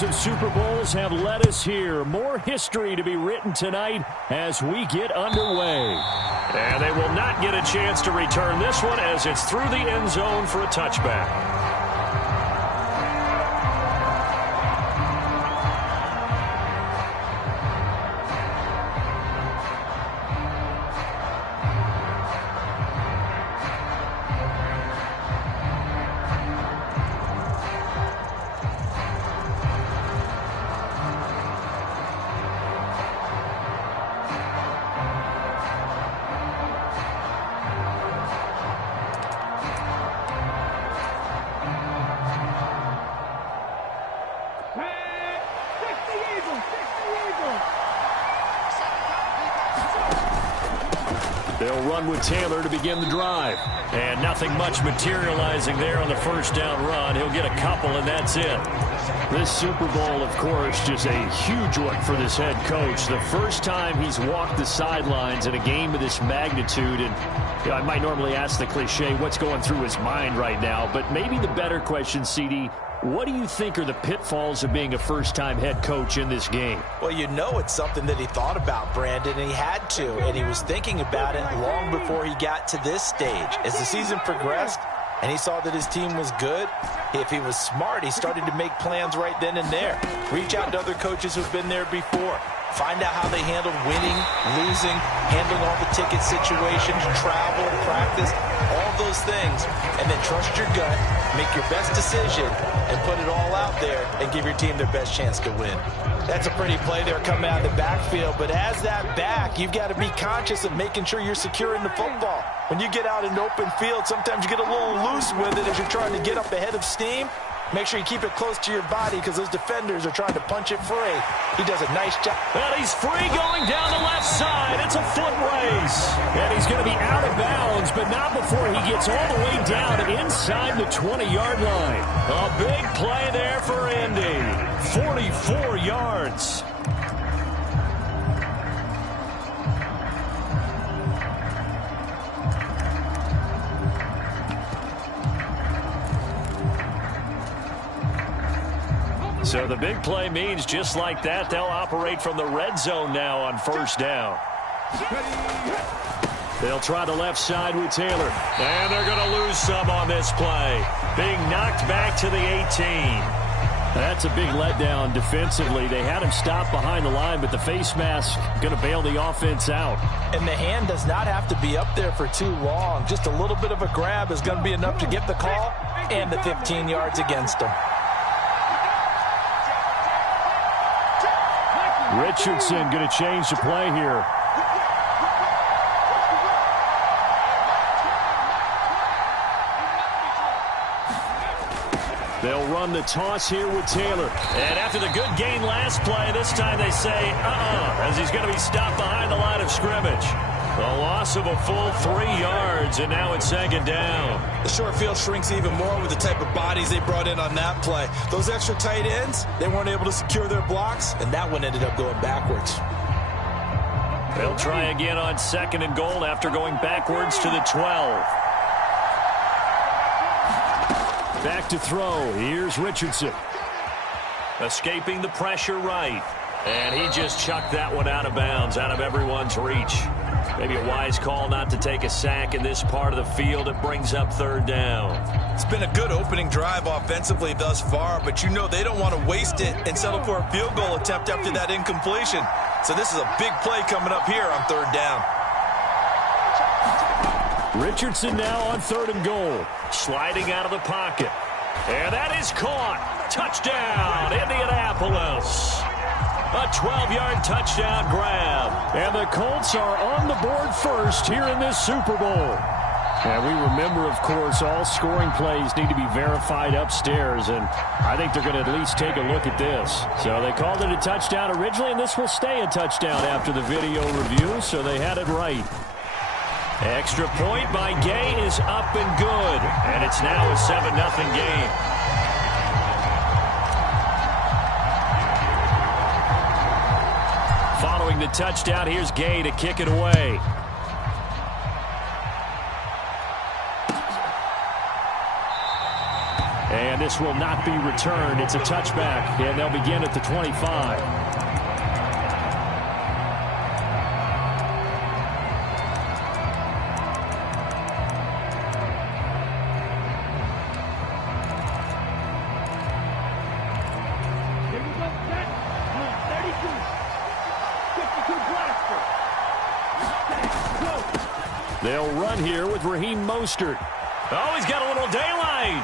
series of Super Bowls have led us here. More history to be written tonight as we get underway. And they will not get a chance to return this one as it's through the end zone for a touchback. They'll run with Taylor to begin the drive. And nothing much materializing there on the first down run. He'll get a couple, and that's it. This Super Bowl, of course, just a huge one for this head coach. The first time he's walked the sidelines in a game of this magnitude. And I might normally ask the cliche, what's going through his mind right now? But maybe the better question, CD, what do you think are the pitfalls of being a first-time head coach in this game? Well, you know it's something that he thought about, Brandon, and he had to. And he was thinking about it long before he got to this stage. As the season progressed and he saw that his team was good, if he was smart, he started to make plans right then and there. Reach out to other coaches who've been there before. Find out how they handled winning, losing, handling all the ticket situations, travel, practice, all those things. And then trust your gut, make your best decision, and put it all out there and give your team their best chance to win. That's a pretty play there coming out of the backfield. But as that back, you've got to be conscious of making sure you're securing the football. When you get out in open field, sometimes you get a little loose with it as you're trying to get up ahead of steam. Make sure you keep it close to your body because those defenders are trying to punch it free. He does a nice job. Well, he's free going down the left side. It's a foot race. And he's going to be out of bounds, but not before he gets all the way down inside the 20-yard line. A big play there for Indy. 44 yards. So the big play means just like that, they'll operate from the red zone now on first down. They'll try the left side with Taylor. And they're going to lose some on this play. Being knocked back to the 18. That's a big letdown defensively. They had him stop behind the line, but the face mask going to bail the offense out. And the hand does not have to be up there for too long. Just a little bit of a grab is going to be enough to get the call and the 15 yards against him. Richardson going to change the play here. They'll run the toss here with Taylor. And after the good gain last play, this time they say, as he's going to be stopped behind the line of scrimmage. A loss of a full 3 yards, and now it's second down. The short field shrinks even more with the type of bodies they brought in on that play. Those extra tight ends, they weren't able to secure their blocks, and that one ended up going backwards. They'll try again on second and goal after going backwards to the 12. Back to throw. Here's Richardson. Escaping the pressure right. And he just chucked that one out of bounds, out of everyone's reach. Maybe a wise call not to take a sack in this part of the field. It brings up third down. It's been a good opening drive offensively thus far, but you know they don't want to waste it and settle for a field goal attempt after that incompletion. So this is a big play coming up here on third down. Richardson now on third and goal. Sliding out of the pocket. And that is caught. Touchdown, Indianapolis. A 12-yard touchdown grab. And the Colts are on the board first here in this Super Bowl. And we remember, of course, all scoring plays need to be verified upstairs. And I think they're going to at least take a look at this. So they called it a touchdown originally, and this will stay a touchdown after the video review. So they had it right. Extra point by Gay is up and good. And it's now a 7-0 game. Following the touchdown, here's Gay to kick it away. And this will not be returned. It's a touchback, and they'll begin at the 25. They'll run here with Raheem Mostert. Oh, he's got a little daylight.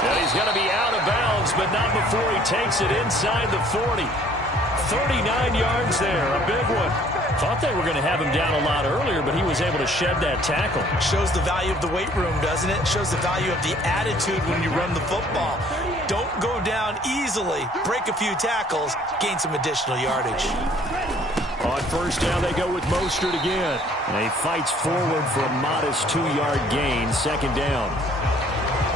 And he's going to be out of bounds, but not before he takes it inside the 40. 39 yards there, a big one. Thought they were going to have him down a lot earlier, but he was able to shed that tackle. Shows the value of the weight room, doesn't it? Shows the value of the attitude when you run the football. Don't go down easily. Break a few tackles. Gain some additional yardage. On first down, they go with Mostert again. And he fights forward for a modest 2-yard gain. Second down.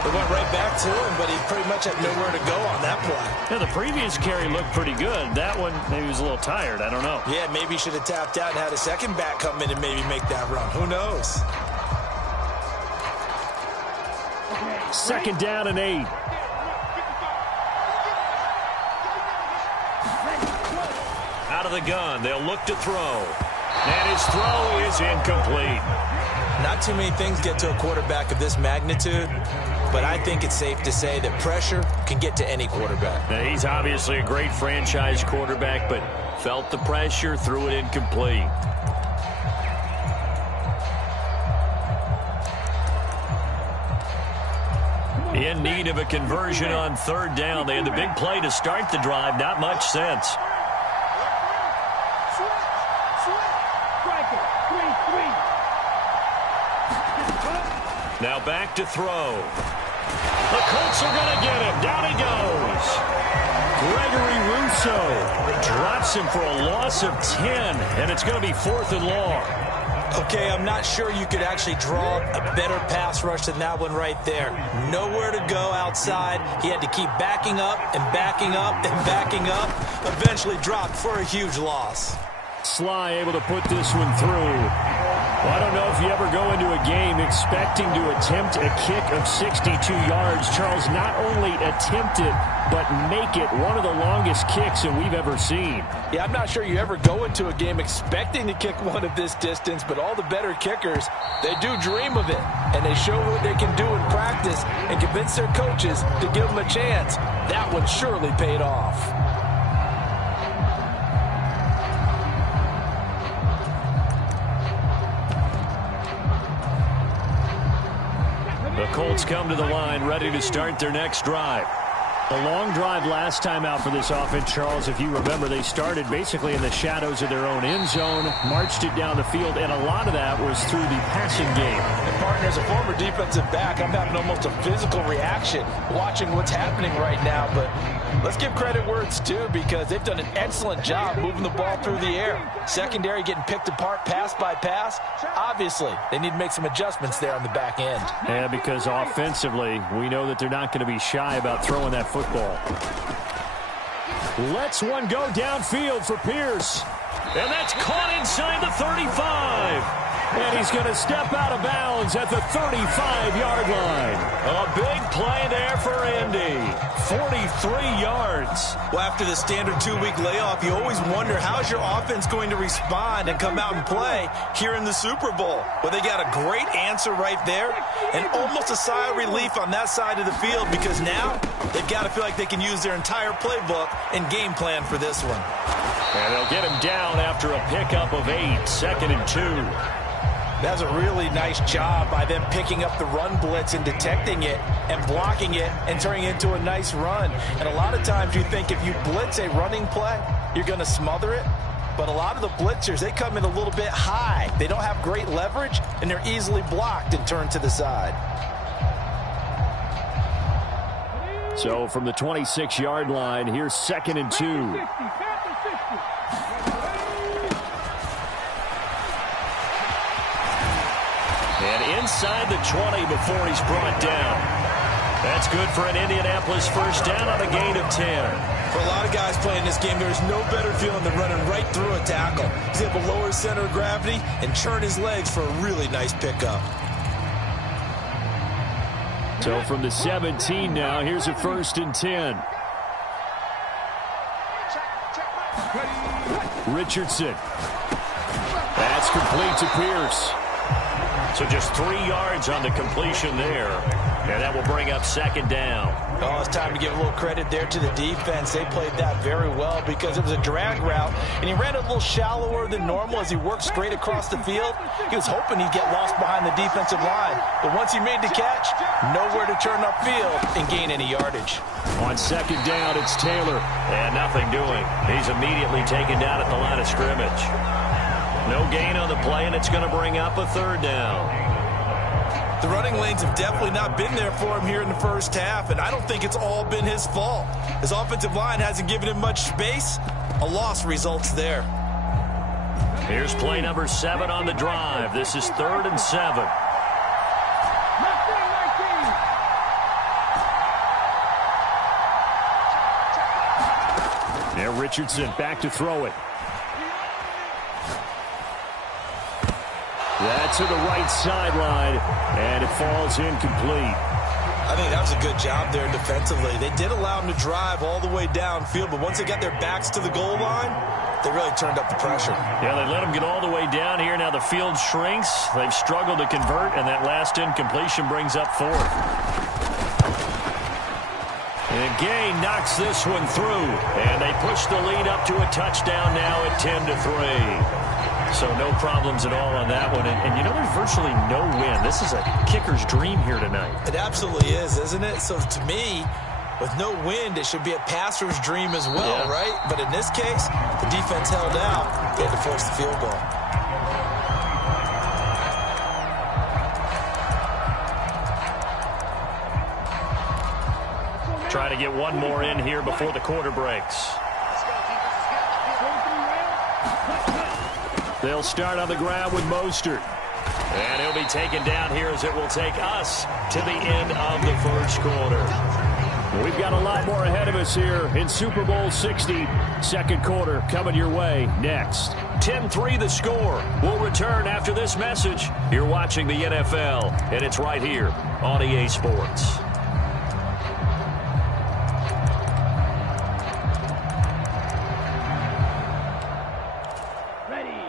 They went right back to him, but he pretty much had nowhere to go on that play. Yeah, the previous carry looked pretty good. That one, maybe he was a little tired. I don't know. Yeah, maybe he should have tapped out and had a second back come in and maybe make that run. Who knows? Second down and 8. Out of the gun, they'll look to throw. And his throw is incomplete. Not too many things get to a quarterback of this magnitude, but I think it's safe to say that pressure can get to any quarterback. Now, he's obviously a great franchise quarterback, but felt the pressure, threw it incomplete. In need of a conversion on third down. They had the big play to start the drive. Not much sense. Now back to throw. The Colts are going to get him. Down he goes. Gregory Rousseau drops him for a loss of 10, and it's going to be 4th and long. Okay, I'm not sure you could actually draw a better pass rush than that one right there. Nowhere to go outside. He had to keep backing up and backing up and backing up. Eventually dropped for a huge loss. Sly able to put this one through. Well, I don't know if you ever go into a game expecting to attempt a kick of 62 yards. Charles, not only attempt it, but make it one of the longest kicks that we've ever seen. Yeah, I'm not sure you ever go into a game expecting to kick one of this distance, but all the better kickers, they do dream of it, and they show what they can do in practice and convince their coaches to give them a chance. That one surely paid off. The Colts come to the line, ready to start their next drive. A long drive last time out for this offense, Charles. If you remember, they started basically in the shadows of their own end zone, marched it down the field, and a lot of that was through the passing game. And partner, as a former defensive back, I'm having almost a physical reaction watching what's happening right now. But let's give credit where it's due, because they've done an excellent job moving the ball through the air. Secondary getting picked apart pass by pass. Obviously, they need to make some adjustments there on the back end. Yeah, because offensively, we know that they're not going to be shy about throwing that football. Lets one go downfield for Pierce. And that's caught inside the 35. And he's going to step out of bounds at the 35-yard line. A big play there for Indy. 43 yards. Well, after the standard 2-week layoff, you always wonder, how's your offense going to respond and come out and play here in the Super Bowl? Well, they got a great answer right there, and almost a sigh of relief on that side of the field, because now they've got to feel like they can use their entire playbook and game plan for this one. And they'll get him down after a pickup of 8, 2nd and 2. That's a really nice job by them picking up the run blitz and detecting it and blocking it and turning it into a nice run. And a lot of times you think if you blitz a running play, you're going to smother it. But a lot of the blitzers, they come in a little bit high. They don't have great leverage, and they're easily blocked and turned to the side. So from the 26-yard line, here's 2nd and 2. And inside the 20 before he's brought down. That's good for an Indianapolis first down on a gain of 10. For a lot of guys playing this game, there's no better feeling than running right through a tackle. He's able to lower his center of gravity and churn his legs for a really nice pickup. So from the 17 now, here's a 1st and 10. Richardson. That's complete to Pierce. So just 3 yards on the completion there. And that will bring up 2nd down. Oh, it's time to give a little credit there to the defense. They played that very well because it was a drag route, and he ran a little shallower than normal as he worked straight across the field. He was hoping he'd get lost behind the defensive line, but once he made the catch, nowhere to turn upfield and gain any yardage. On 2nd down, it's Taylor. And nothing doing. He's immediately taken down at the line of scrimmage. No gain on the play, and it's going to bring up a 3rd down. The running lanes have definitely not been there for him here in the first half, and I don't think it's all been his fault. His offensive line hasn't given him much space. A loss results there. Here's play number 7 on the drive. This is 3rd and 7. Now Richardson back to throw it. That's to the right sideline, and it falls incomplete. I think that was a good job there defensively. They did allow him to drive all the way downfield, but once they got their backs to the goal line, they really turned up the pressure. Yeah, they let him get all the way down here. Now the field shrinks. They've struggled to convert, and that last incompletion brings up 4th. And Gay knocks this one through, and they push the lead up to a touchdown now at 10-3. So no problems at all on that one. And you know, there's virtually no win. This is a kicker's dream here tonight. It absolutely is, isn't it? So to me, with no wind, it should be a passer's dream as well, right? But in this case, the defense held out. They had to force the field goal. Try to get one more in here before the quarter breaks. They'll start on the ground with Mostert. And he'll be taken down here as it will take us to the end of the first quarter. We've got a lot more ahead of us here in Super Bowl 60. 2nd quarter coming your way next. 10-3 the score. We'll return after this message. You're watching the NFL, and it's right here on EA Sports.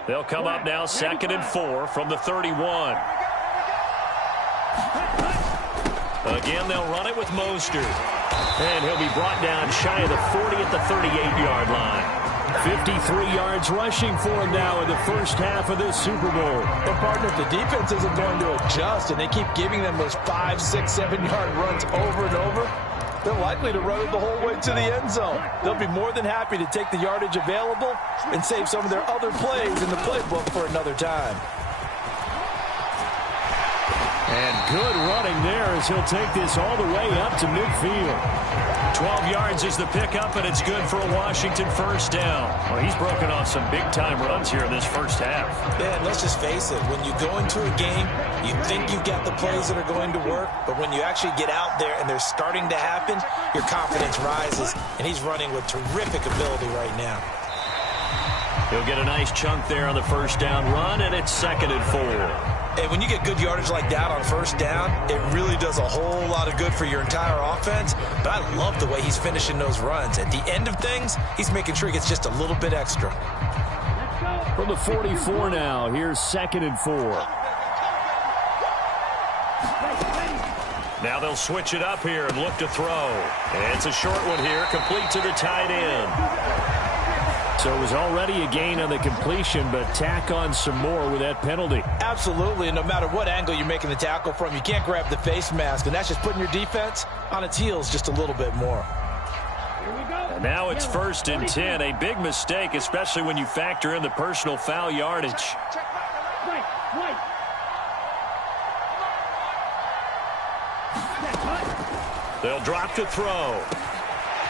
They'll come up now 2nd and 4 from the 31. Again, they'll run it with Mostert. And he'll be brought down shy of the 40 at the 38-yard line. 53 yards rushing for him now in the first half of this Super Bowl. And partner, if the defense isn't going to adjust and they keep giving them those 5, 6, 7-yard runs over and over, they're likely to run it the whole way to the end zone. They'll be more than happy to take the yardage available and save some of their other plays in the playbook for another time. And good running there as he'll take this all the way up to midfield. 12 yards is the pickup, and it's good for a Washington first down. Well, he's broken off some big-time runs here in this first half. Yeah, and let's just face it. When you go into a game, you think you've got the plays that are going to work, but when you actually get out there and they're starting to happen, your confidence rises, and he's running with terrific ability right now. He'll get a nice chunk there on the first down run, and it's 2nd and 4. And when you get good yardage like that on first down, it really does a whole lot of good for your entire offense. But I love the way he's finishing those runs. At the end of things, he's making sure he gets just a little bit extra. From the 44 now, here's 2nd and 4. Now they'll switch it up here and look to throw. And it's a short one here, complete to the tight end. So it was already a gain on the completion, but tack on some more with that penalty. Absolutely, and no matter what angle you're making the tackle from, you can't grab the face mask, and that's just putting your defense on its heels just a little bit more. And now it's 1st and 10, a big mistake, especially when you factor in the personal foul yardage. They'll drop to throw.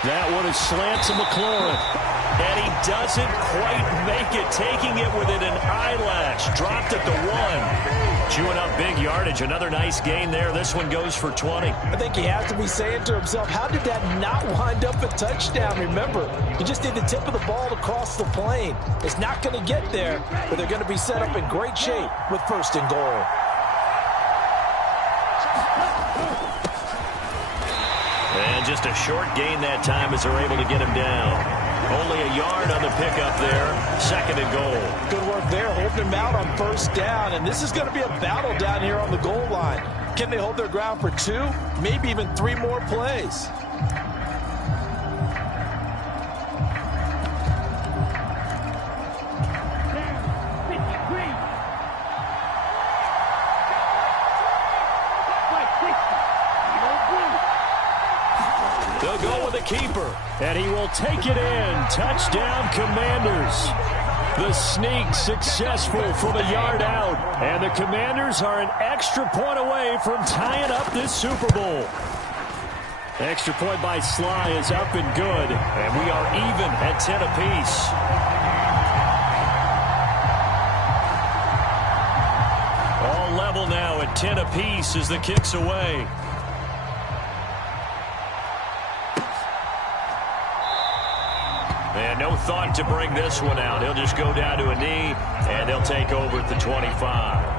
That one is slant to McLaurin. And he doesn't quite make it, taking it within an eyelash. Dropped at the 1. Chewing up big yardage. Another nice gain there. This one goes for 20. I think he has to be saying to himself, how did that not wind up a touchdown? Remember, he just did the tip of the ball to cross the plane. It's not going to get there, but they're going to be set up in great shape with 1st and goal. And just a short gain that time as they're able to get him down. Only a yard on the pickup there. 2nd and goal. Good work there, holding him out on 1st down. And this is going to be a battle down here on the goal line. Can they hold their ground for 2, maybe even 3 more plays? They'll go with the keeper, and he will take it in. Touchdown, Commanders. The sneak successful from a yard out, and the Commanders are an extra point away from tying up this Super Bowl. Extra point by Sly is up and good, and we are even at 10 apiece. All level now at 10 apiece as the kick's away. And no thought to bring this one out. He'll just go down to a knee, and they'll take over at the 25.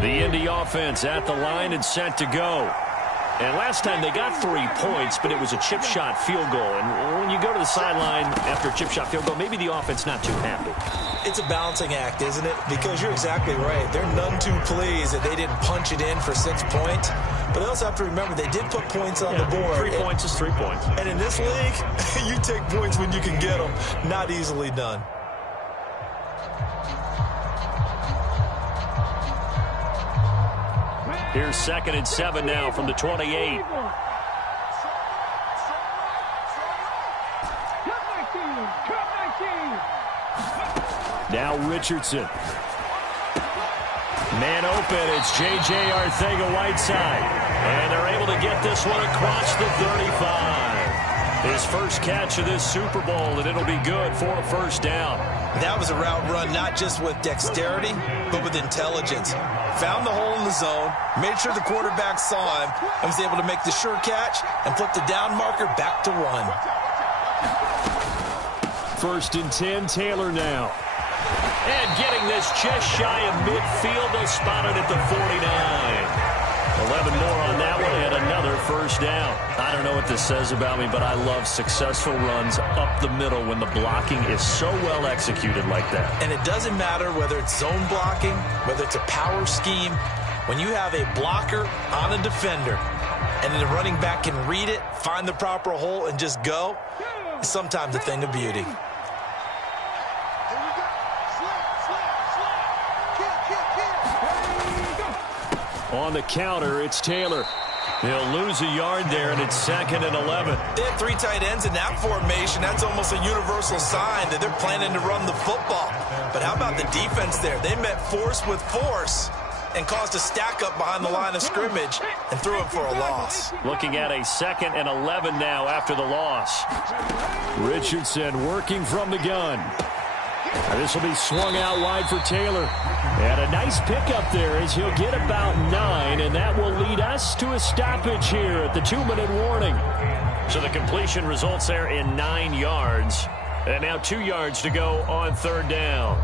The Indy offense at the line and set to go. And last time they got 3 points, but it was a chip shot field goal. And when you go to the sideline after a chip shot field goal, maybe the offense not too happy. It's a balancing act, isn't it? Because you're exactly right. They're none too pleased that they didn't punch it in for 6 points. But they also have to remember they did put points on the board. 3 points is 3 points. And in this league, you take points when you can get them. Not easily done. Here's 2nd and 7 now from the 28. Now Richardson. Man open, it's J.J. Arcega-Whiteside. And they're able to get this one across the 35. His first catch of this Super Bowl, and it'll be good for a 1st down. That was a route run not just with dexterity, but with intelligence. Found the hole in the zone, made sure the quarterback saw him, and was able to make the sure catch and flip the down marker back to 1. 1st and 10, Taylor now. And getting this just shy of midfield, they'll spot it at the 49. 11 more on that one and another 1st down. I don't know what this says about me, but I love successful runs up the middle when the blocking is so well executed like that. And it doesn't matter whether it's zone blocking, whether it's a power scheme. When you have a blocker on a defender and the running back can read it, find the proper hole, and just go, it's sometimes a thing of beauty. On the counter, it's Taylor. He'll lose a yard there, and it's 2nd and 11. They had 3 tight ends in that formation. That's almost a universal sign that they're planning to run the football. But how about the defense there? They met force with force and caused a stack up behind the line of scrimmage and threw it for a loss. Looking at a 2nd and 11 now after the loss. Richardson working from the gun. This will be swung out wide for Taylor. And a nice pickup there as he'll get about 9, and that will lead us to a stoppage here at the 2-minute warning. So the completion results there in 9 yards. And now 2 yards to go on 3rd down.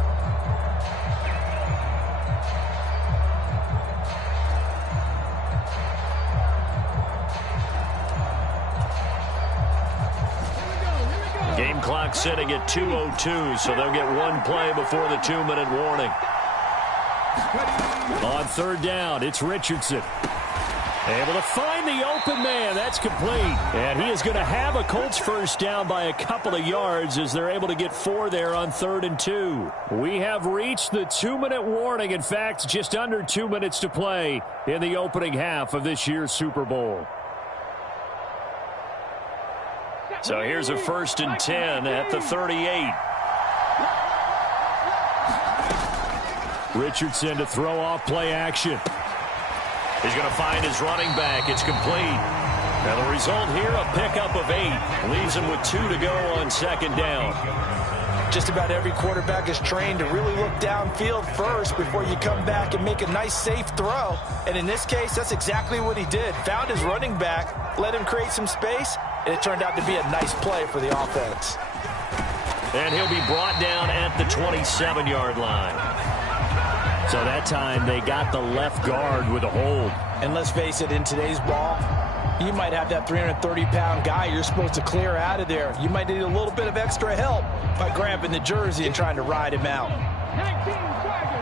Game clock sitting at 2:02, so they'll get 1 play before the 2-minute warning. On 3rd down, it's Richardson. Able to find the open man. That's complete. And he is going to have a Colts 1st down by a couple of yards as they're able to get 4 there on 3rd and 2. We have reached the 2-minute warning. In fact, just under 2 minutes to play in the opening half of this year's Super Bowl. So here's a 1st and 10 at the 38. Richardson to throw off play action. He's going to find his running back. It's complete. And the result here, a pickup of 8. Leaves him with 2 to go on 2nd down. Just about every quarterback is trained to really look downfield first before you come back and make a nice, safe throw. And in this case, that's exactly what he did. Found his running back, let him create some space, and it turned out to be a nice play for the offense. And he'll be brought down at the 27-yard line. So that time they got the left guard with a hold. And let's face it, in today's ball, you might have that 330-pound guy you're supposed to clear out of there. You might need a little bit of extra help by grabbing the jersey and trying to ride him out. 19 Tiger.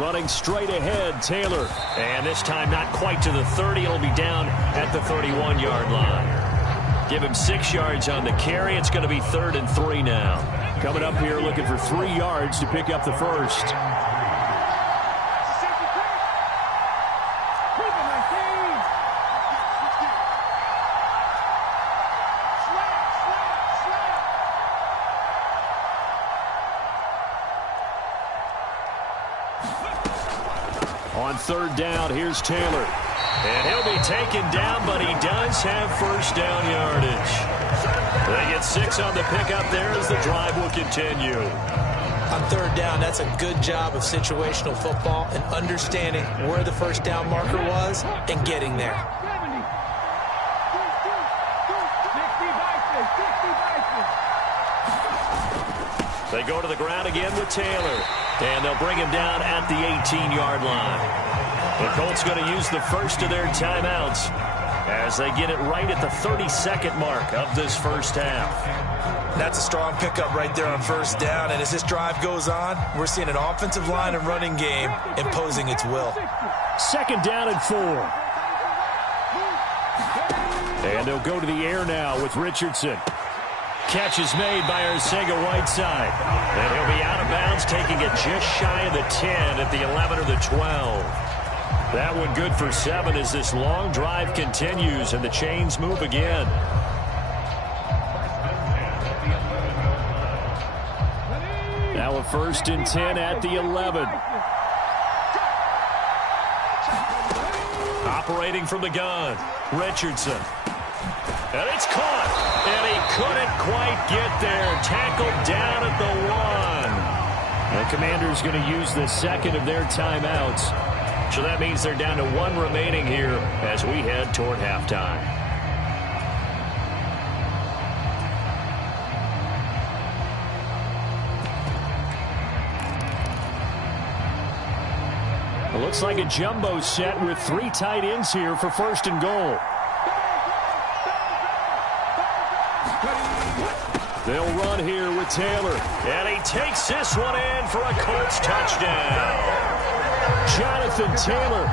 Running straight ahead, Taylor. And this time not quite to the 30. It'll be down at the 31-yard line. Give him 6 yards on the carry. It's going to be 3rd and 3 now. Coming up here looking for 3 yards to pick up the first. On 3rd down, here's Taylor. And he'll be taken down, but he does have first down yardage. They get 6 on the pickup there as the drive will continue. On 3rd down, that's a good job of situational football and understanding where the first down marker was and getting there. 60 They go to the ground again with Taylor. And they'll bring him down at the 18-yard line. The Colts going to use the first of their timeouts as they get it right at the 32nd mark of this first half. That's a strong pickup right there on 1st down. And as this drive goes on, we're seeing an offensive line and running game imposing its will. 2nd down and 4. And they'll go to the air now with Richardson. Catch is made by Arcega-Whiteside. And he'll be out of bounds, taking it just shy of the 10 at the 11 or the 12. That one good for 7 as this long drive continues and the chains move again. Now a 1st and 10 at the 11. Operating from the gun, Richardson. And it's caught. And he couldn't quite get there. Tackled down at the 1. The Commanders going to use the 2nd of their timeouts. So that means they're down to 1 remaining here as we head toward halftime. It looks like a jumbo set with 3 tight ends here for 1st and goal. They'll run here with Taylor. And he takes this one in for a Colts touchdown. Jonathan Taylor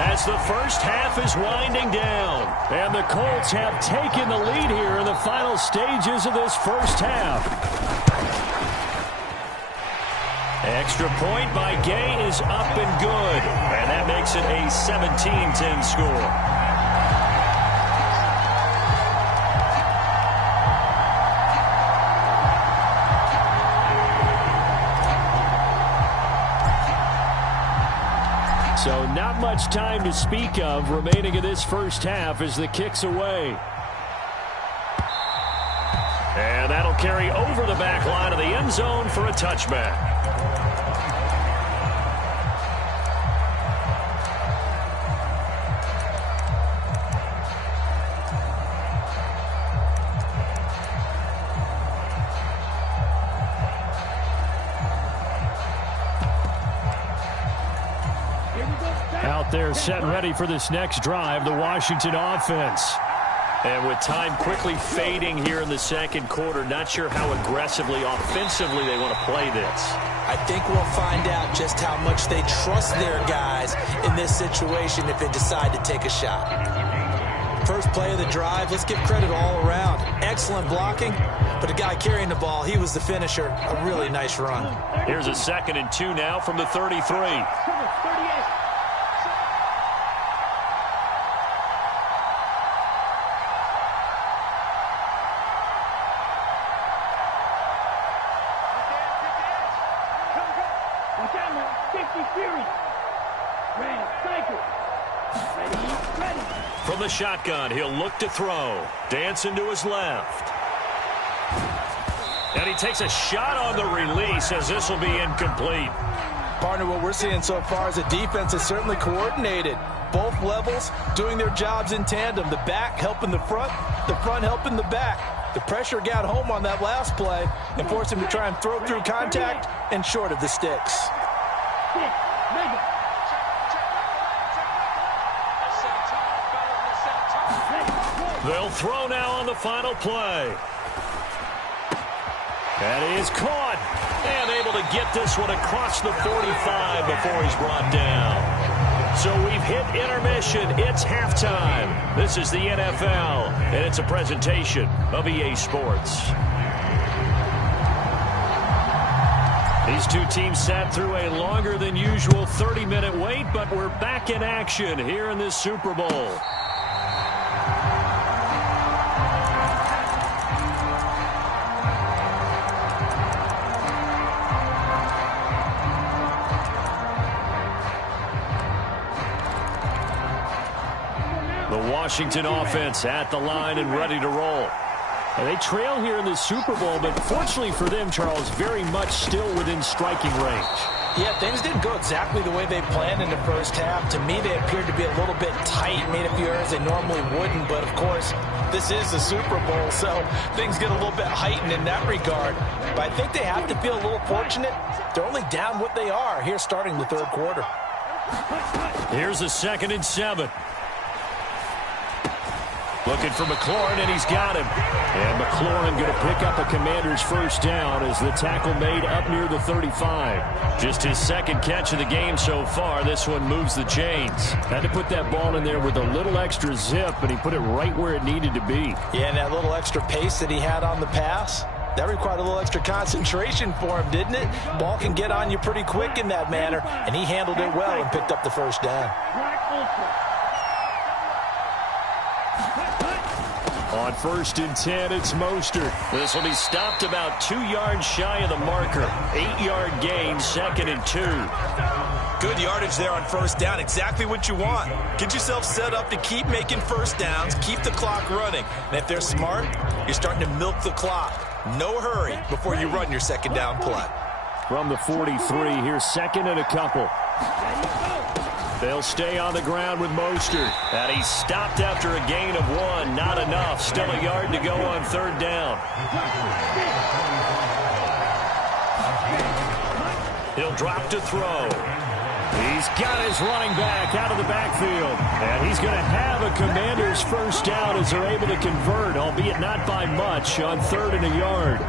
as the first half is winding down. And the Colts have taken the lead here in the final stages of this first half. Extra point by Gay is up and good. And that makes it a 17-10 score. So not much time to speak of remaining in this first half as the kick's away. And that'll carry over the back line of the end zone for a touchback. Out there set and ready for this next drive, the Washington offense. And with time quickly fading here in the 2nd quarter, not sure how aggressively, offensively they want to play this. I think we'll find out just how much they trust their guys in this situation if they decide to take a shot. First play of the drive, let's give credit all around. Excellent blocking, but the guy carrying the ball, he was the finisher. A really nice run. Here's a 2nd and 2 now from the 33. From From the shotgun, he'll look to throw. Dancing to his left. And he takes a shot on the release as this will be incomplete. Partner, what we're seeing so far is a defense is certainly coordinated. Both levels doing their jobs in tandem. The back helping the front helping the back. The pressure got home on that last play and forced him to try and throw through contact and short of the sticks. They'll throw now on the final play. That is caught. And able to get this one across the 45 before he's brought down. So we've hit intermission. It's halftime. This is the NFL, and it's a presentation of EA Sports. These two teams sat through a longer than usual 30-minute wait, but we're back in action here in this Super Bowl. Washington offense at the line and ready to roll. And they trail here in the Super Bowl, but fortunately for them, Charles, very much still within striking range. Yeah, things didn't go exactly the way they planned in the first half. To me, they appeared to be a little bit tight, made a few errors they normally wouldn't. But, of course, this is the Super Bowl, so things get a little bit heightened in that regard. But I think they have to feel a little fortunate. They're only down what they are here starting the third quarter. Here's a 2nd and 7. Looking for McLaurin, and he's got him. And McLaurin going to pick up a Commander's first down as the tackle made up near the 35. Just his 2nd catch of the game so far. This one moves the chains. Had to put that ball in there with a little extra zip, and he put it right where it needed to be. Yeah, and that little extra pace that he had on the pass, that required a little extra concentration for him, didn't it? Ball can get on you pretty quick in that manner, and he handled it well and picked up the first down. On 1st and 10, it's Mostert. This will be stopped about 2 yards shy of the marker. 8-yard gain, 2nd and 2. Good yardage there on first down. Exactly what you want. Get yourself set up to keep making first downs, keep the clock running. And if they're smart, you're starting to milk the clock. No hurry before you run your 2nd down play. From the 43, here's 2nd and a couple. They'll stay on the ground with Mostert. And he's stopped after a gain of 1. Not enough. Still a yard to go on 3rd down. He'll drop to throw. He's got his running back out of the backfield. And he's going to have a Commander's first down as they're able to convert, albeit not by much, on 3rd and a yard.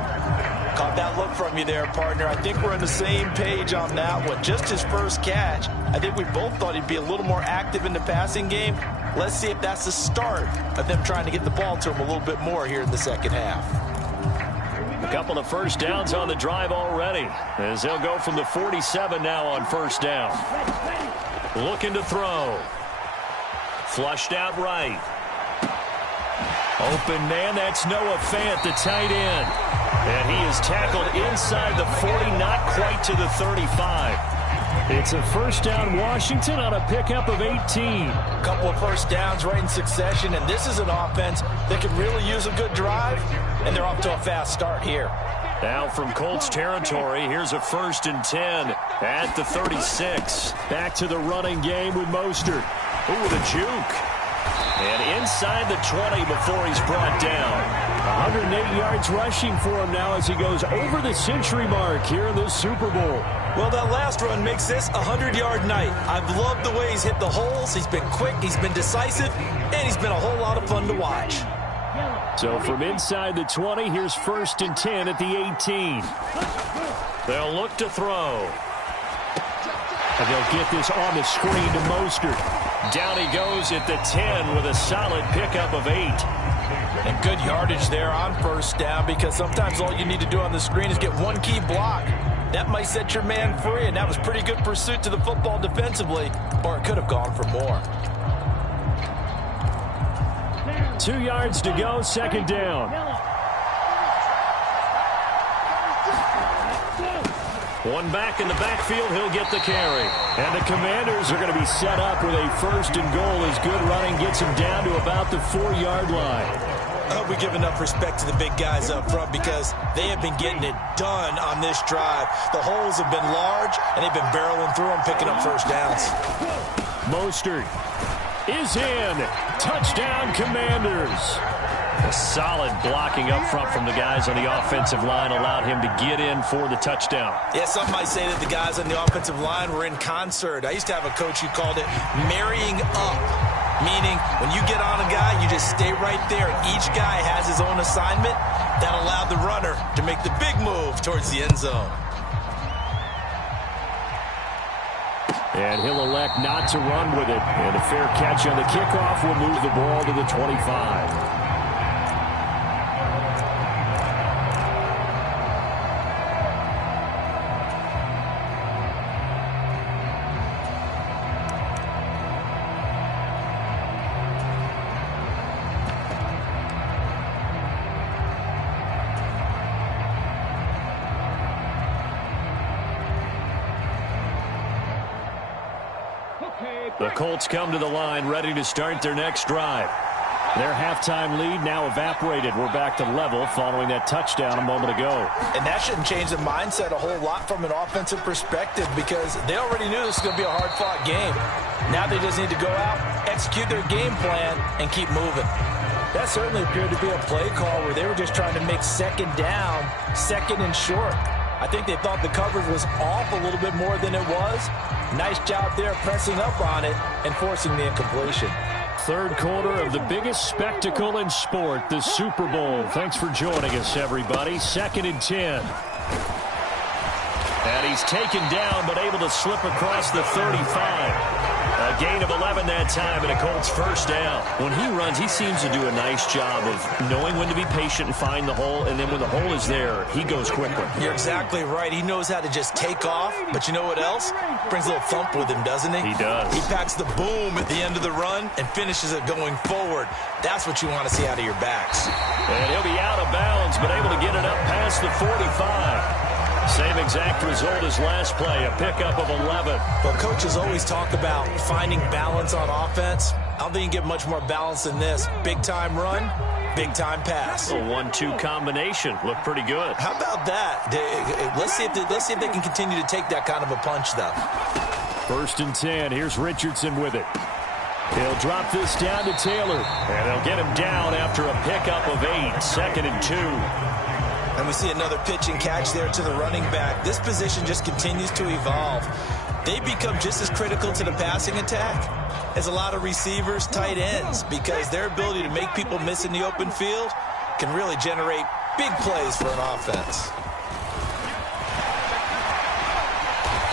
Caught that look from you there, partner. I think we're on the same page on that one. Just his first catch. I think we both thought he'd be a little more active in the passing game. Let's see if that's the start of them trying to get the ball to him a little bit more here in the 2nd half. A couple of first downs on the drive already, as they'll go from the 47 now on 1st down. Looking to throw. Flushed out right. Open man, that's Noah Fant, the tight end. And he is tackled inside the 40, not quite to the 35. It's a first down Washington on a pickup of 18. A couple of first downs right in succession, and this is an offense that could really use a good drive, and they're off to a fast start here. Now from Colts territory, here's a 1st and 10 at the 36. Back to the running game with Mostert. Ooh, with a juke. And inside the 20 before he's brought down. 108 yards rushing for him now as he goes over the century mark here in this Super Bowl. Well, that last run makes this a 100-yard night. I've loved the way he's hit the holes. He's been quick, he's been decisive, and he's been a whole lot of fun to watch. So from inside the 20, here's 1st and 10 at the 18. They'll look to throw. And they'll get this on the screen to Mostert. Down he goes at the 10 with a solid pickup of 8. And good yardage there on first down, because sometimes all you need to do on the screen is get one key block. That might set your man free, and that was pretty good pursuit to the football defensively, or it could have gone for more. 2 yards to go, 2nd down. One back in the backfield. He'll get the carry. And the Commanders are going to be set up with a 1st and goal as good running gets him down to about the 4-yard line. I hope we give enough respect to the big guys up front because they have been getting it done on this drive. The holes have been large, and they've been barreling through them, picking up first downs. Mostert is in. Touchdown, Commanders. A solid blocking up front from the guys on the offensive line allowed him to get in for the touchdown. Yeah, some might say that the guys on the offensive line were in concert. I used to have a coach who called it marrying up, meaning when you get on a guy, you just stay right there. Each guy has his own assignment. That allowed the runner to make the big move towards the end zone. And he'll elect not to run with it. And a fair catch on the kickoff will move the ball to the 25. The Colts come to the line ready to start their next drive. Their halftime lead now evaporated. We're back to level following that touchdown a moment ago. And that shouldn't change the mindset a whole lot from an offensive perspective because they already knew this was going to be a hard-fought game. Now they just need to go out, execute their game plan, and keep moving. That certainly appeared to be a play call where they were just trying to make second down, second and short. I think they thought the coverage was off a little bit more than it was. Nice job there pressing up on it and forcing the incompletion. Third quarter of the biggest spectacle in sport, the Super Bowl. Thanks for joining us, everybody. 2nd and 10. And he's taken down but able to slip across the 35. A gain of 11 that time and a Colts first down. When he runs, he seems to do a nice job of knowing when to be patient and find the hole, and then when the hole is there, he goes quickly. You're exactly right. He knows how to just take off, but you know what else? Brings a little thump with him, doesn't he? He does. He packs the boom at the end of the run and finishes it going forward. That's what you want to see out of your backs. And he'll be out of bounds, but able to get it up past the 45. Same exact result as last play, a pickup of 11. Well, coaches always talk about finding balance on offense. I don't think you get much more balance than this. Big-time run, big-time pass. A 1-2 combination. Looked pretty good. How about that? Let's see if they can continue to take that kind of a punch, though. 1st and 10. Here's Richardson with it. He'll drop this down to Taylor. And they'll get him down after a pickup of 8. 2nd and 2. And we see another pitch and catch there to the running back. This position just continues to evolve. They become just as critical to the passing attack as a lot of receivers, tight ends, because their ability to make people miss in the open field can really generate big plays for an offense.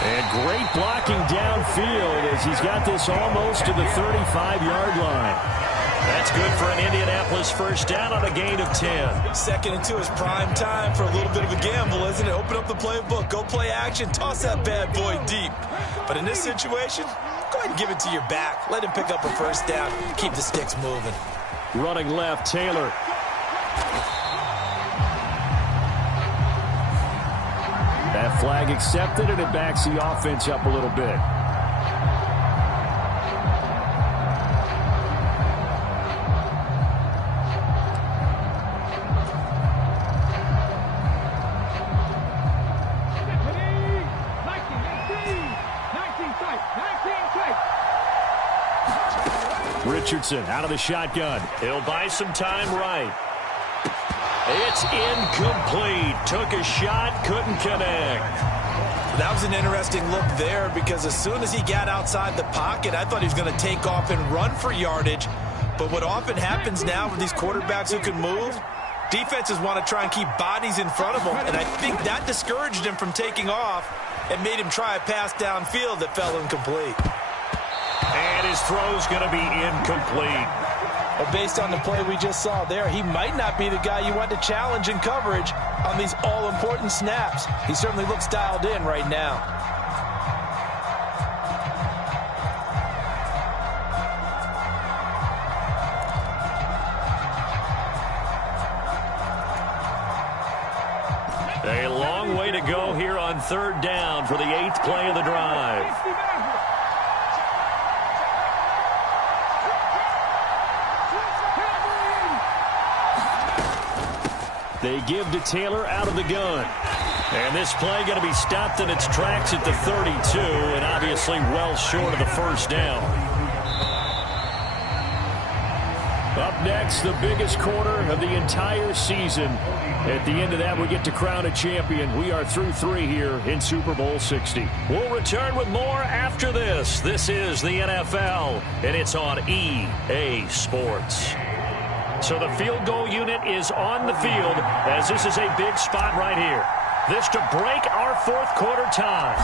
And great blocking downfield as he's got this almost to the 35-yard line. That's good for an Indianapolis first down on a gain of 10. 2nd and 2 is prime time for a little bit of a gamble, isn't it? Open up the playbook, go play action, toss that bad boy deep. But in this situation, go ahead and give it to your back. Let him pick up a first down. Keep the sticks moving. Running left, Taylor. That flag accepted, and it backs the offense up a little bit. Richardson out of the shotgun. He'll buy some time right. It's incomplete. Took a shot, couldn't connect. That was an interesting look there because as soon as he got outside the pocket, I thought he was going to take off and run for yardage. But what often happens now with these quarterbacks who can move, defenses want to try and keep bodies in front of them. And I think that discouraged him from taking off and made him try a pass downfield that fell incomplete. And his throw's going to be incomplete. But based on the play we just saw there, he might not be the guy you want to challenge in coverage on these all-important snaps. He certainly looks dialed in right now. A long long way to go here on third down for the 8th play of the drive. They give to Taylor out of the gun. And this play going to be stopped in its tracks at the 32, and obviously well short of the first down. Up next, the biggest quarter of the entire season. At the end of that, we get to crown a champion. We are through 3 here in Super Bowl 60. We'll return with more after this. This is the NFL, and it's on EA Sports. So the field goal unit is on the field as this is a big spot right here. This to break our fourth quarter tie.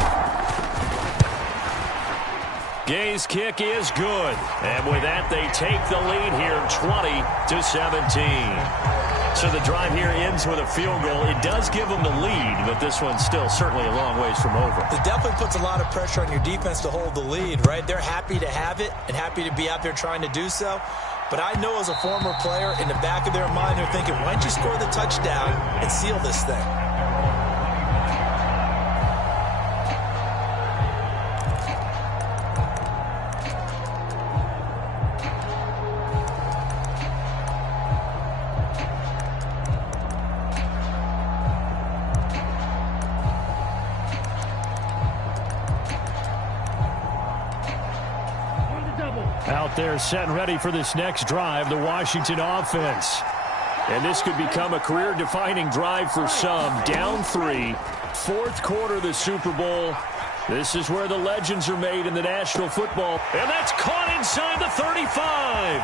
Gay's kick is good. And with that, they take the lead here 20-17. So the drive here ends with a field goal. It does give them the lead, but this one's still certainly a long ways from over. It definitely puts a lot of pressure on your defense to hold the lead, right? They're happy to have it and happy to be out there trying to do so. But I know as a former player, in the back of their mind, they're thinking, why don't you score the touchdown and seal this thing? Out there set and ready for this next drive, the Washington offense. And this could become a career-defining drive for some. Down 3, fourth quarter of the Super Bowl. This is where the legends are made in the National Football. And that's caught inside the 35.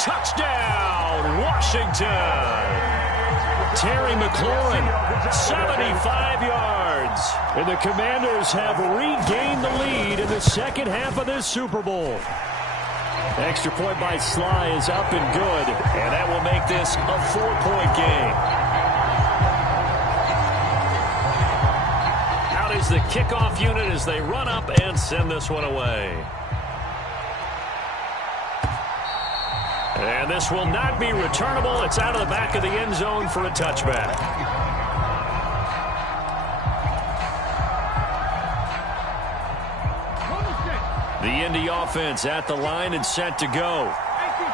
Touchdown, Washington. Terry McLaurin, 75 yards. And the Commanders have regained the lead in the second half of this Super Bowl. Extra point by Sly is up and good. And that will make this a 4-point game. Out is the kickoff unit as they run up and send this one away. And this will not be returnable. It's out of the back of the end zone for a touchback. The Indy offense at the line and set to go.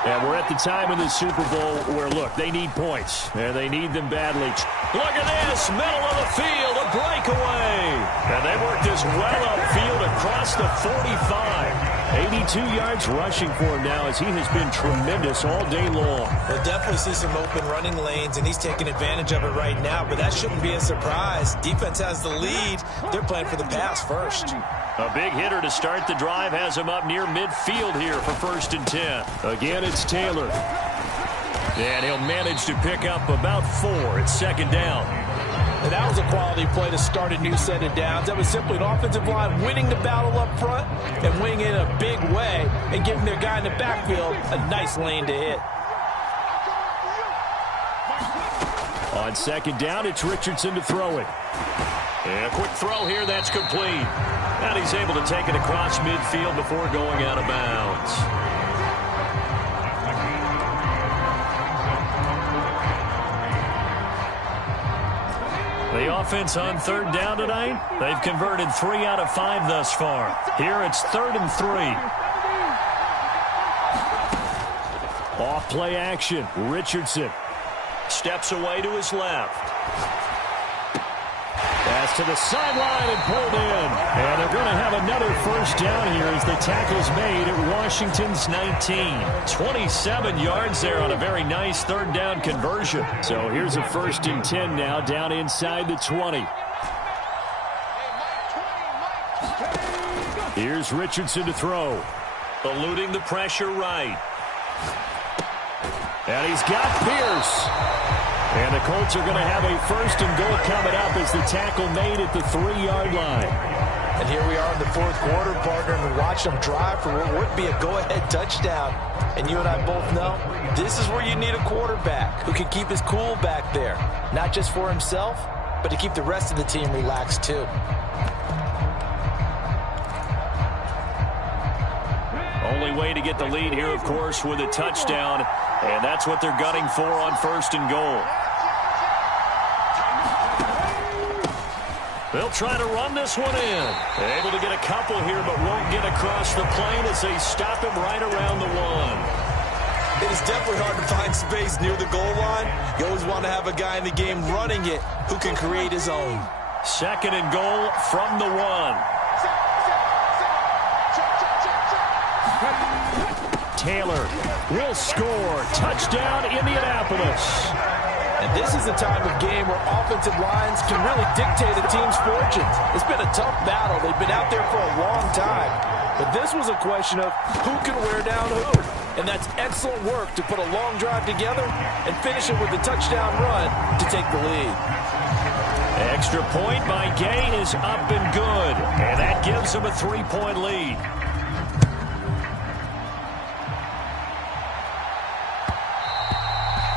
And we're at the time in the Super Bowl where, look, they need points. And they need them badly. Look at this, middle of the field, a breakaway. And they work this well upfield across the 45. 82 yards rushing for him now as he has been tremendous all day long. We'll definitely see some open running lanes, and he's taking advantage of it right now, but that shouldn't be a surprise. Defense has the lead. They're playing for the pass first. A big hitter to start the drive has him up near midfield here for 1st and 10. Again, it's Taylor. And he'll manage to pick up about 4. It's 2nd down. And that was a quality play to start a new set of downs. That was simply an offensive line winning the battle up front and winning it in a big way and giving their guy in the backfield a nice lane to hit. On 2nd down, it's Richardson to throw it. And a quick throw here, that's complete. And he's able to take it across midfield before going out of bounds. The offense on 3rd down tonight, they've converted 3 out of 5 thus far. Here it's 3rd and 3. Off play action. Richardson steps away to his left. Pass to the sideline and pulled in. And they're going to have another 1st down here as the tackle's made at Washington's 19. 27 yards there on a very nice 3rd down conversion. So here's a 1st and 10 now down inside the 20. Here's Richardson to throw. Eluding the pressure right. And he's got Pierce. And the Colts are going to have a 1st and goal coming up as the tackle made at the 3-yard line. And here we are in the 4th quarter, partner, and watch them drive for what would be a go-ahead touchdown. And you and I both know this is where you need a quarterback who can keep his cool back there. Not just for himself, but to keep the rest of the team relaxed too. Only way to get the lead here, of course, with a touchdown. And that's what they're gunning for on 1st and goal. They'll try to run this one in. Able to get a couple here, but won't get across the plane as they stop him right around the 1. It is definitely hard to find space near the goal line. You always want to have a guy in the game running it who can create his own. 2nd and goal from the 1. Taylor will score. Touchdown, Indianapolis. And this is a time of game where offensive lines can really dictate a team's fortunes. It's been a tough battle. They've been out there for a long time. But this was a question of who can wear down who. And that's excellent work to put a long drive together and finish it with a touchdown run to take the lead. Extra point by Gay is up and good. And that gives them a 3-point lead.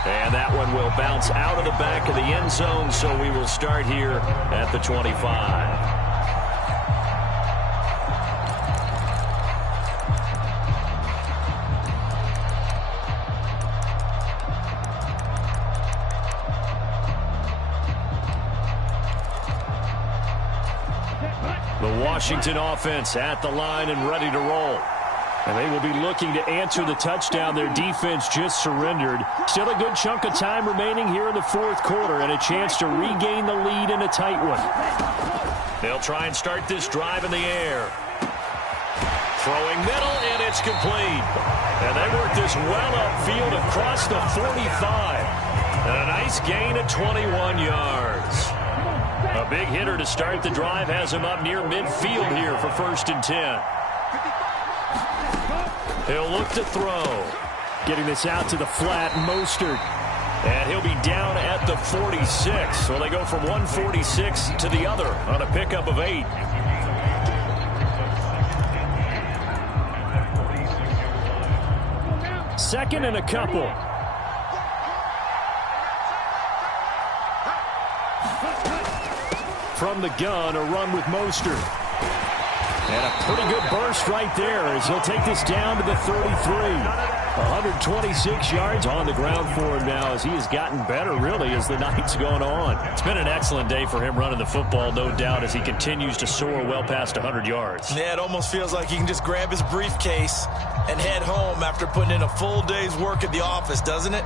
And that one will bounce out of the back of the end zone, so we will start here at the 25. The Washington offense at the line and ready to roll. And they will be looking to answer the touchdown their defense just surrendered. Still a good chunk of time remaining here in the 4th quarter and a chance to regain the lead in a tight one. They'll try and start this drive in the air. Throwing middle, and it's complete. And they work this well upfield across the 45. And a nice gain of 21 yards. A big hitter to start the drive has him up near midfield here for 1st and 10. He'll look to throw. Getting this out to the flat, Mostert. And he'll be down at the 46. So they go from 146 to the other on a pickup of 8. Second and a couple. From the gun, a run with Mostert. And a pretty good burst right there as he'll take this down to the 33. 126 yards on the ground for him now as he has gotten better, really, as the night's gone on. It's been an excellent day for him running the football, no doubt, as he continues to soar well past 100 yards. Yeah, it almost feels like he can just grab his briefcase and head home after putting in a full day's work at the office, doesn't it?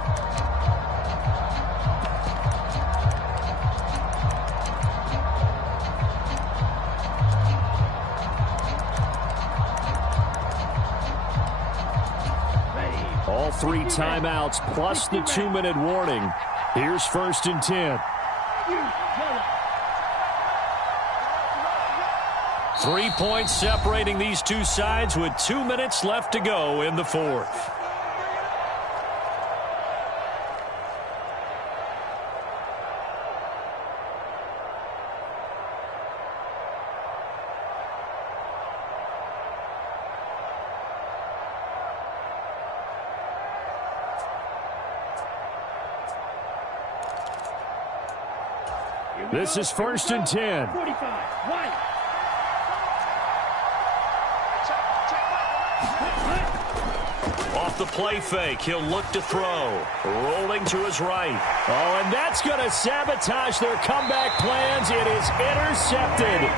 All 3 timeouts plus the 2-minute warning. Here's 1st and 10. 3 points separating these two sides with 2 minutes left to go in the 4th. This is 1st and 10. 45. Right. Off the play fake, he'll look to throw. Rolling to his right. Oh, and that's going to sabotage their comeback plans. It is intercepted.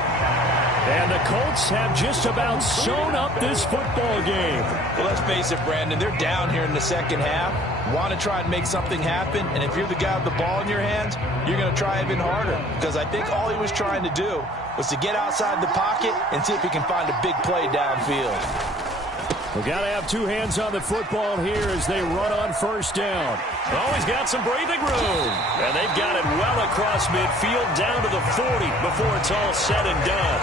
And the Colts have just about sewn up this football game. Well, let's face it, Brandon, they're down here in the second half. Want to try and make something happen, and if you're the guy with the ball in your hands, you're going to try even harder. Because I think all he was trying to do was to get outside the pocket and see if he can find a big play downfield. We've got to have 2 hands on the football here as they run on 1st down. Oh, he's got some breathing room. And they've got it well across midfield down to the 40 before it's all said and done.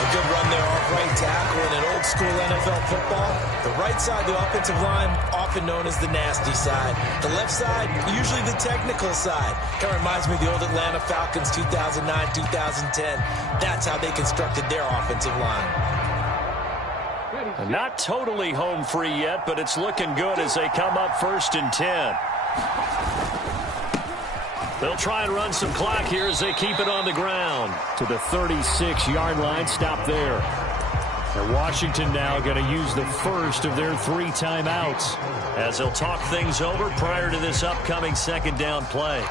A good run there off right tackle in an old-school NFL football. The right side of the offensive line, often known as the nasty side. The left side, usually the technical side. Kind of reminds me of the old Atlanta Falcons 2009, 2010. That's how they constructed their offensive line. Not totally home free yet, but it's looking good as they come up 1st and 10. They'll try and run some clock here as they keep it on the ground. To the 36-yard line, stop there. And Washington now going to use the first of their 3 timeouts, as they'll talk things over prior to this upcoming second down play.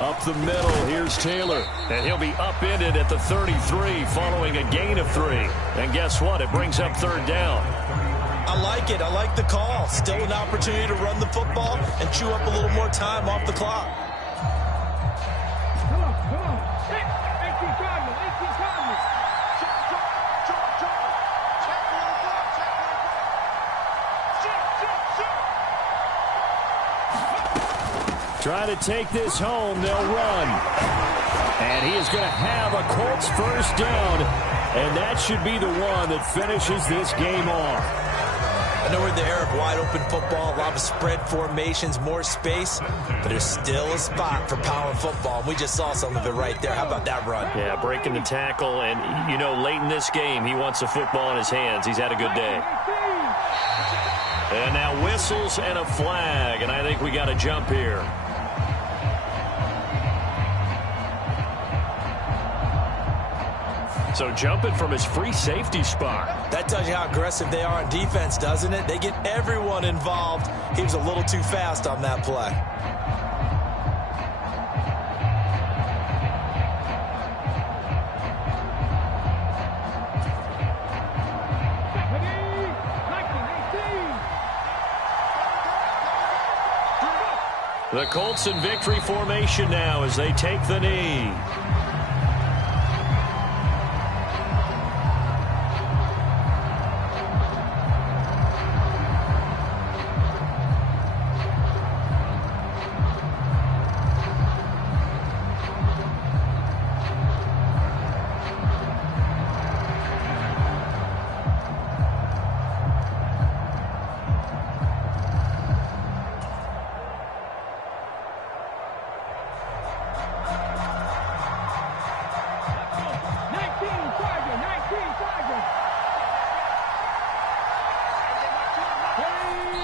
Up the middle, here's Taylor. And he'll be upended at the 33 following a gain of 3. And guess what? It brings up third down. I like it. I like the call. Still an opportunity to run the football and chew up a little more time off the clock. Trying to take this home, they'll run. And he is going to have a Colts first down. And that should be the one that finishes this game off. I know we're in the era of wide-open football, a lot of spread formations, more space, but there's still a spot for power football. We just saw some of it right there. How about that run? Yeah, breaking the tackle, and, you know, late in this game, he wants the football in his hands. He's had a good day. And now whistles and a flag, and I think we got a jump here. So jumping from his free safety spot. That tells you how aggressive they are on defense, doesn't it? They get everyone involved. He was a little too fast on that play. The Colts in victory formation now as they take the knee.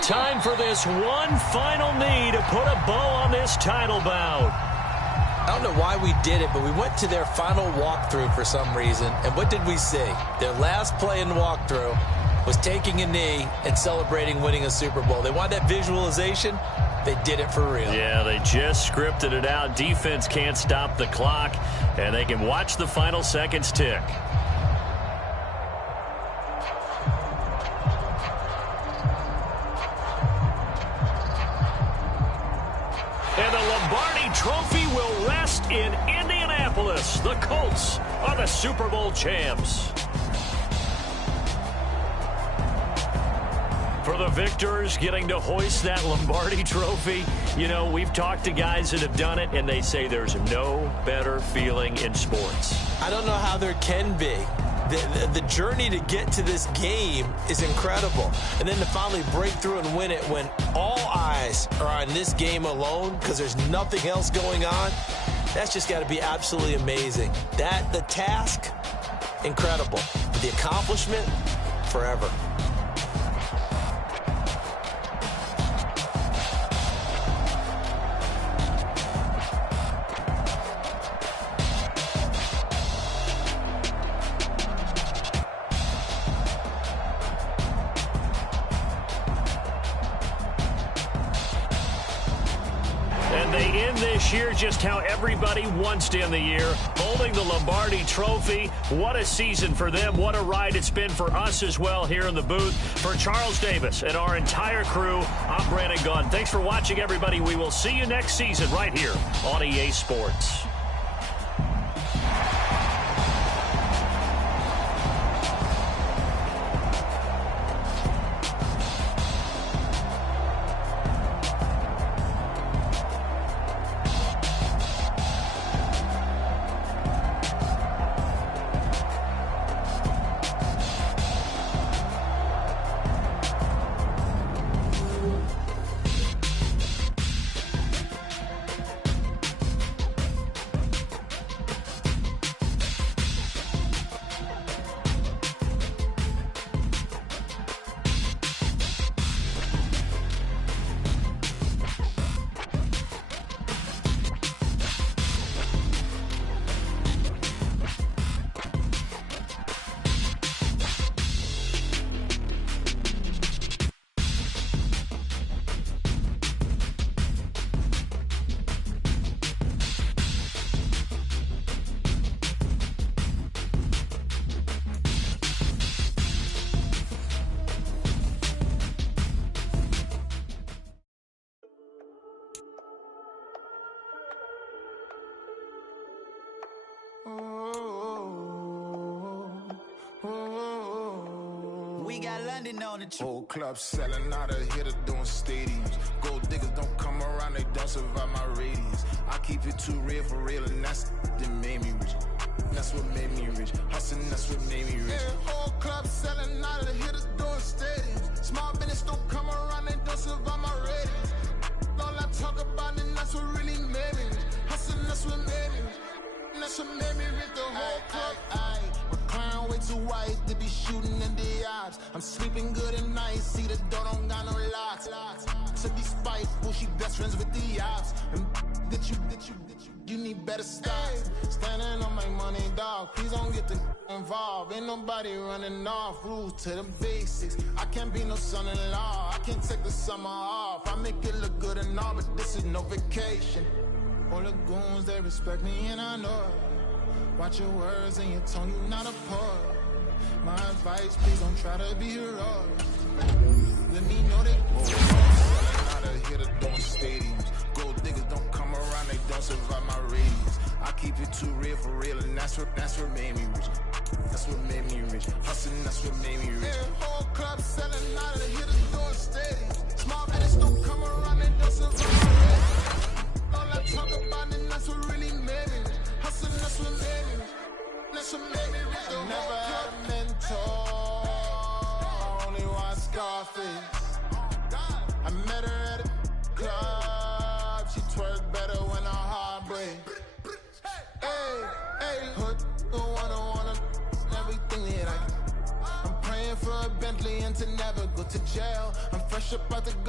Time for this one final knee to put a bow on this title bout. I don't know why we did it, but we went to their final walkthrough for some reason. And what did we see? Their last play in walkthrough was taking a knee and celebrating winning a Super Bowl. They want that visualization. They did it for real. Yeah, they just scripted it out. Defense can't stop the clock, and they can watch the final seconds tick. And the Lombardi Trophy will rest in Indianapolis. The Colts are the Super Bowl champs. For the victors getting to hoist that Lombardi Trophy, you know, we've talked to guys that have done it, and they say there's no better feeling in sports. I don't know how there can be. The journey to get to this game is incredible. And then to finally break through and win it when all eyes are on this game alone because there's nothing else going on, that's just got to be absolutely amazing. The task, incredible. The accomplishment, forever. This year, just how everybody wants to end the year, holding the Lombardi Trophy. What a season for them. What a ride it's been for us as well here in the booth. For Charles Davis and our entire crew, I'm Brandon Gunn. Thanks for watching, everybody. We will see you next season right here on EA Sports. We got London on the Whole club selling out of here to doing stadiums. Gold diggers don't come around, they don't survive my radius. I keep it too real for real, and that's that made me rich. That's what made me rich. Hustling, that's what made me rich. Yeah, whole club selling out of here to doing stadiums. Small business don't come around, they don't survive my radius. All I talk about, and that's what really made me rich. Hustling, that's what made me rich. And that's what made me rich. The whole club. My crown way too white to be shooting in the odds. I'm sleeping good at night, see the door don't got no locks. To be spiteful, she best friends with the ops. And you need better stop. Standing on my money, dog. Please don't get the involved. Ain't nobody running off. Rules to the basics. I can't be no son-in-law. I can't take the summer off. I make it look good and all, but this is no vacation. All the goons, they respect me and I know it. Watch your words and your tone, you not a poet. My advice, please don't try to be heroic. Let me know they out of here to doing stadiums. Gold diggers don't come around, they don't survive my radius. I keep it too real for real, and that's what made me rich. That's what made me rich. Hustling, that's what made me rich. Yeah, whole club selling out of here to doing stadiums. Small business don't come around, they don't survive my radius. All I talk about, and that's what really made me rich. Hustling, that's what made me rich. That's what made me rich. I never had a mentor, only one Scarface. I met her at a club, she twerk better when her heart breaks. Hey, hood, wanna everything that I can. I'm praying for a Bentley and to never go to jail. I'm fresh up out the